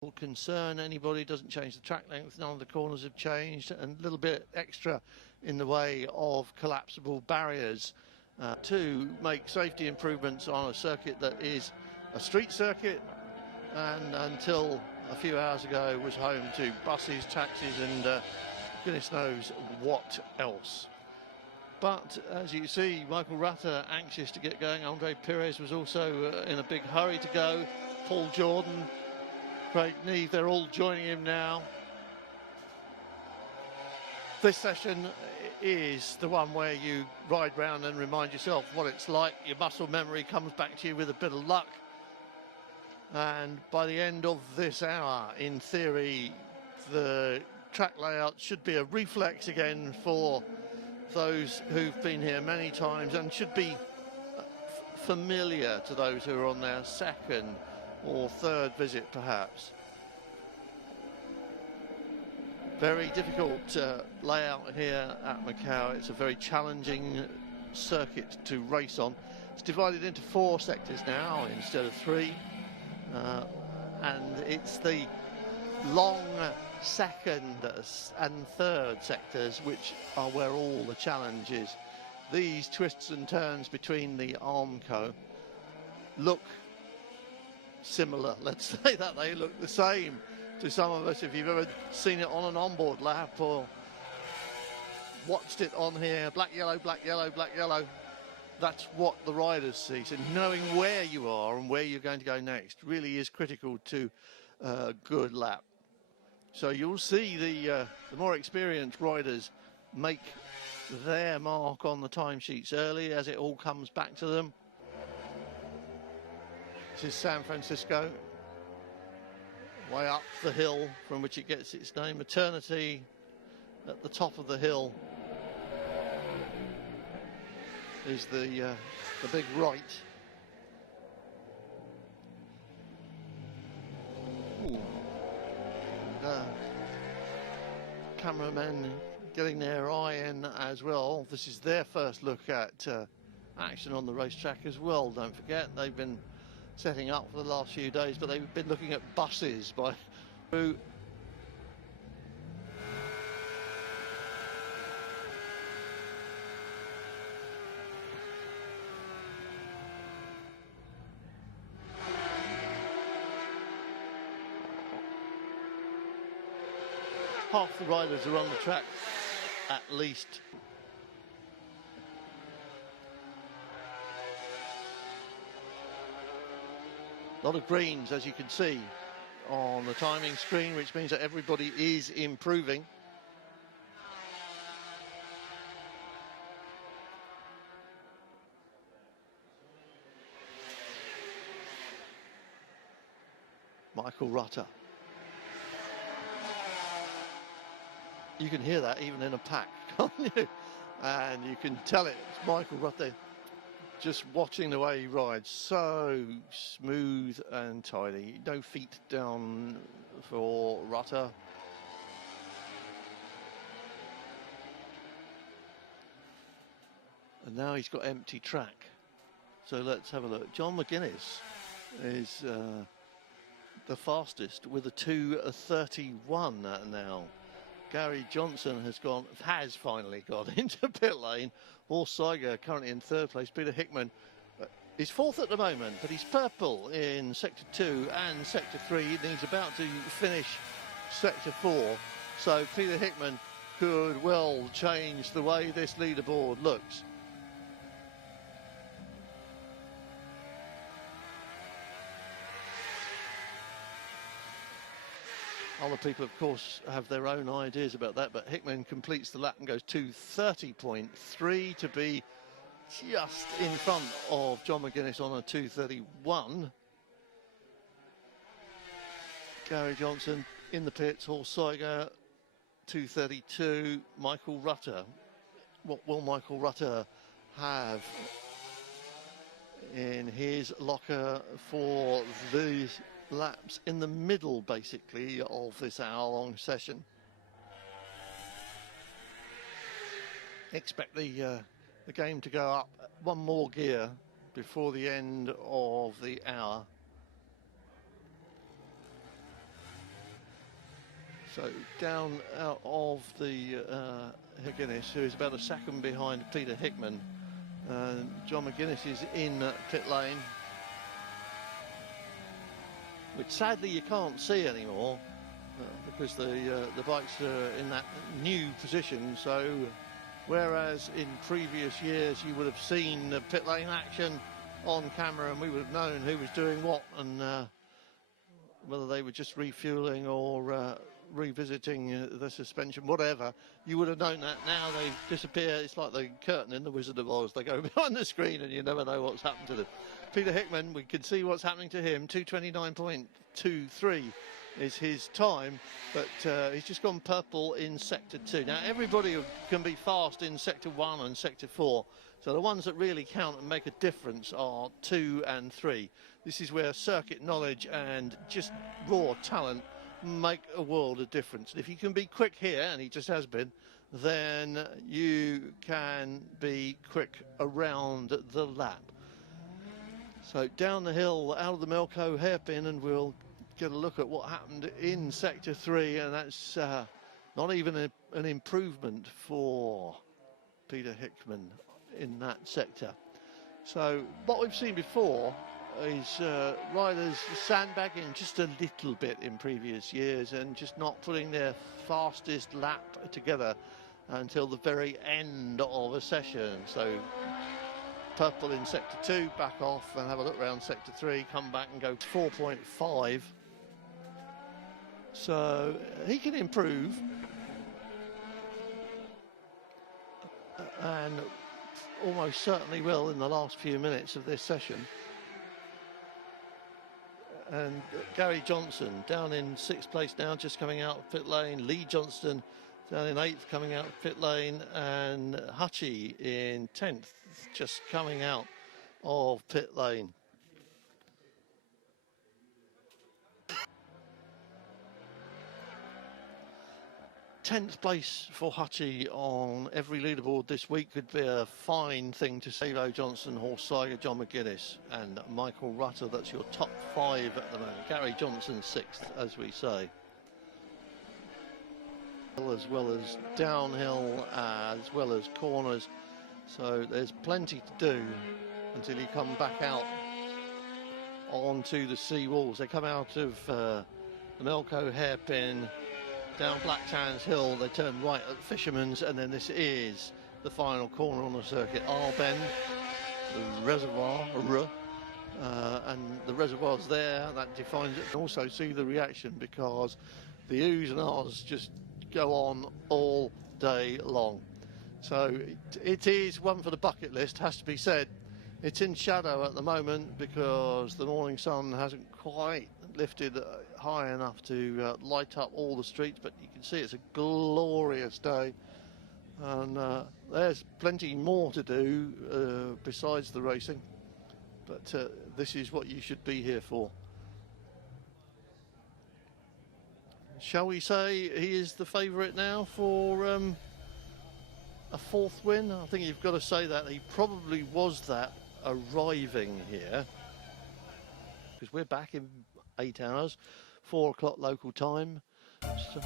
will concern anybody. Doesn't change the track length, none of the corners have changed, and a little bit extra in the way of collapsible barriers to make safety improvements on a circuit that is a street circuit and until a few hours ago was home to buses, taxis and goodness knows what else. But as you see, Michael Rutter anxious to get going. Andre Pires was also in a big hurry to go. Paul Jordan, Craig Neve, they're all joining him now. This session is the one where you ride round and remind yourself what it's like. Your muscle memory comes back to you with a bit of luck. And by the end of this hour, in theory, the track layout should be a reflex again for those who've been here many times and should be familiar to those who are on their second or third visit perhaps. Very difficult layout here at Macau. It's a very challenging circuit to race on. It's divided into 4 sectors now instead of 3. And it's the long second and third sectors which are where all the challenge is. These twists and turns between the Armco look similar, let's say that. They look the same to some of us if you've ever seen it on an onboard lap or watched it on here. Black, yellow, black, yellow, black, yellow. That's what the riders see. So knowing where you are and where you're going to go next really is critical to a good lap. So you'll see the more experienced riders make their mark on the timesheets early as it all comes back to them. This is San Francisco, way up the hill from which it gets its name. Eternity at the top of the hill is the big right. Ooh. Cameramen getting their eye in as well. This is their first look at action on the racetrack as well. Don't forget, they've been setting up for the last few days, but they've been looking at buses by half the riders are on the track at least. A lot of greens, as you can see on the timing screen, which means that everybody is improving. Michael Rutter. You can hear that even in a pack, can't you? And you can tell it's Michael Rutter. Just watching the way he rides, so smooth and tidy. No feet down for Rutter. And now he's got empty track. So let's have a look. John McGuinness is the fastest with a 2:31 now. Gary Johnson has finally got into pit lane. Horst Seiger currently in 3rd place. Peter Hickman is 4th at the moment, but he's purple in Sector 2 and Sector 3. And he's about to finish Sector 4. So Peter Hickman could well change the way this leaderboard looks. Other people, of course, have their own ideas about that, but Hickman completes the lap and goes 2:30.3 to be just in front of John McGuinness on a 2:31. Gary Johnson in the pits, Horst Seiger 2:32. Michael Rutter. What will Michael Rutter have in his locker for these laps in the middle, basically, of this hour-long session? Expect the game to go up one more gear before the end of the hour. So down out of the Higgins, who is about a second behind Peter Hickman. John McGuinness is in pit lane, which sadly you can't see anymore because the bikes are in that new position. So whereas in previous years you would have seen the pit lane action on camera and we would have known who was doing what and whether they were just refueling or revisiting the suspension, whatever, you would have known that. Now they disappear. It's like the curtain in The Wizard of Oz. They go behind the screen and you never know what's happened to them. Peter Hickman, we can see what's happening to him. 2:29.23 is his time, but he's just gone purple in sector 2. Now everybody can be fast in sector 1 and sector 4, so the ones that really count and make a difference are 2 and 3. This is where circuit knowledge and just raw talent make a world of difference. And if you can be quick here, and he just has been, then you can be quick around the lap. So down the hill, out of the Macau hairpin, and we'll get a look at what happened in sector 3, and that's not even an improvement for Peter Hickman in that sector. So what we've seen before is riders sandbagging just a little bit in previous years and just not putting their fastest lap together until the very end of a session. So purple in sector 2, back off and have a look around sector 3, come back and go 4.5. So he can improve and almost certainly will in the last few minutes of this session. And Gary Johnson down in 6th place now, just coming out of pit lane. Lee Johnston down in 8th, coming out of pit lane. And Hutchie in 10th, just coming out of pit lane. 10th place for Hutchie on every leaderboard this week could be a fine thing to say. Lo Johnson, Horse Tiger, John McGuinness and Michael Rutter. That's your top 5 at the moment. Gary Johnson 6th, as we say. As well as downhill, as well as corners. So there's plenty to do until you come back out onto the sea walls. They come out of the Macau hairpin, down Blacktan's Hill, they turn right at Fisherman's, and then this is the final corner on the circuit. Arbend, the reservoir, and the reservoir's there, that defines it. And also see the reaction, because the oohs and ahs just go on all day long. So it is one for the bucket list, has to be said. It's in shadow at the moment because the morning sun hasn't quite lifted high enough to light up all the streets, but you can see it's a glorious day, and there's plenty more to do besides the racing, but this is what you should be here for. Shall we say he is the favourite now for a 4th win? I think you've got to say that. He probably was that arriving here, because we're back in 8 hours, 4 o'clock local time. So